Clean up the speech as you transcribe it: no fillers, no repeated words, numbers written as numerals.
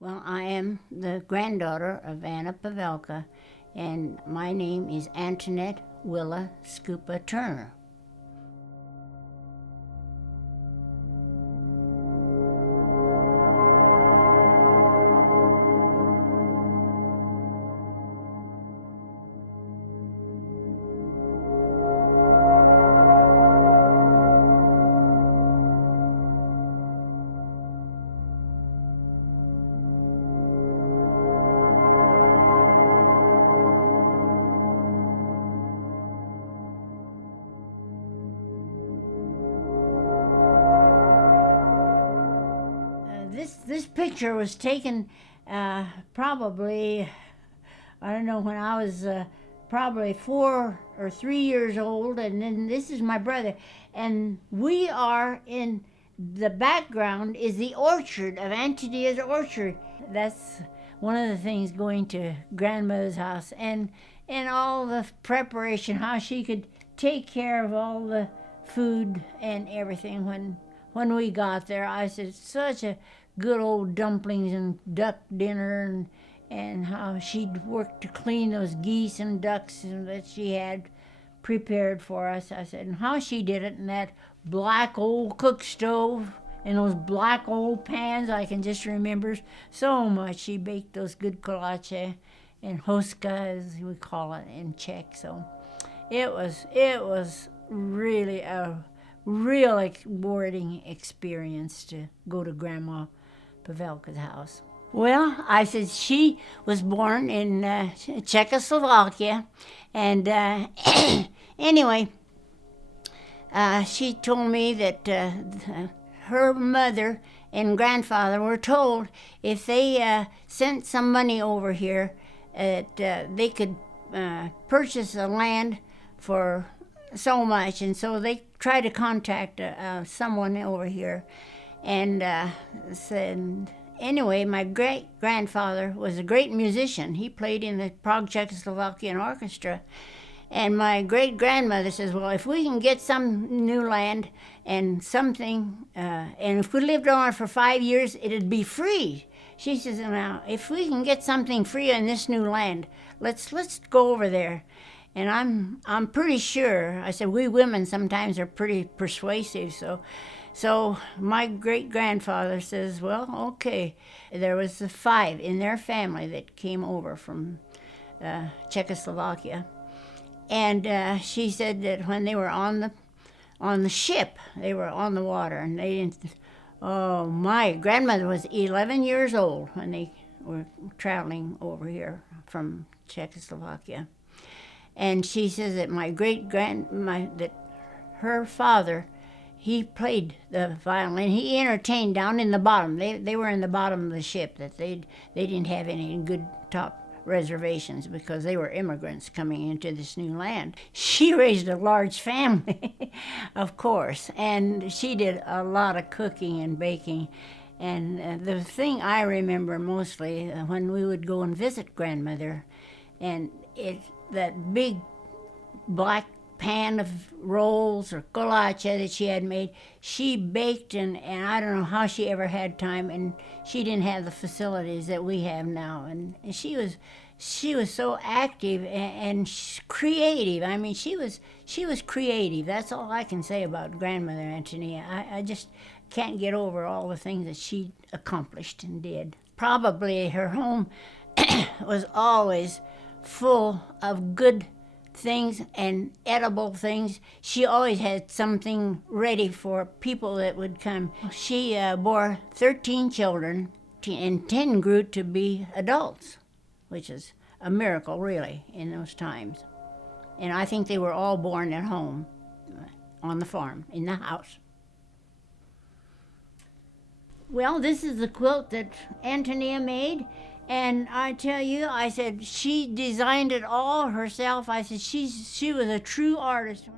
Well, I am the granddaughter of Anna Pavelka, and my name is Antonette Willa Skupa Turner. This picture was taken probably, I don't know, when I was probably 4 or 3 years old, and then this is my brother, and we are in the background is the orchard of Antonia's orchard. That's one of the things going to grandmother's house, and all the preparation, how she could take care of all the food and everything when we got there. I said, such a good old dumplings and duck dinner, and how she'd worked to clean those geese and ducks that she had prepared for us. I said, and how she did it in that black old cook stove and those black old pans. I can just remember so much. She baked those good kolache and hoska, as we call it in Czech. So it was really a real rewarding experience to go to Grandma Pavelka's house. Well, I said she was born in Czechoslovakia, and anyway, she told me that her mother and grandfather were told if they sent some money over here, that they could purchase the land for so much, and so they tried to contact someone over here, and said, anyway, my great-grandfather was a great musician. He played in the Prague Czechoslovakian Orchestra, and my great-grandmother says, well, if we can get some new land and something, and if we lived on it for 5 years, it'd be free. She says, now, if we can get something free in this new land, let's go over there. And I'm pretty sure, I said, we women sometimes are pretty persuasive, so my great-grandfather says, well, okay. There was 5 in their family that came over from Czechoslovakia. And she said that when they were on the ship, they were on the water, and they didn't, oh, my grandmother was 11 years old when they were traveling over here from Czechoslovakia. And she says that that her father, he played the violin. He entertained down in the bottom. They were in the bottom of the ship, that they didn't have any good top reservations because they were immigrants coming into this new land. She raised a large family, of course, and she did a lot of cooking and baking. And the thing I remember mostly when we would go and visit grandmother, and that big black pan of rolls or kolache that she had made, she baked, and I don't know how she ever had time, and she didn't have the facilities that we have now. And she was so active and creative. I mean, she was creative. That's all I can say about grandmother Antonia. I just can't get over all the things that she accomplished and did. Probably her home was always full of good things and edible things. She always had something ready for people that would come. She bore 13 children, and 10 grew to be adults, which is a miracle, really, in those times. And I think they were all born at home, on the farm, in the house. Well, this is the quilt that Antonia made. And I tell you, I said, she designed it all herself. I said, she was a true artist.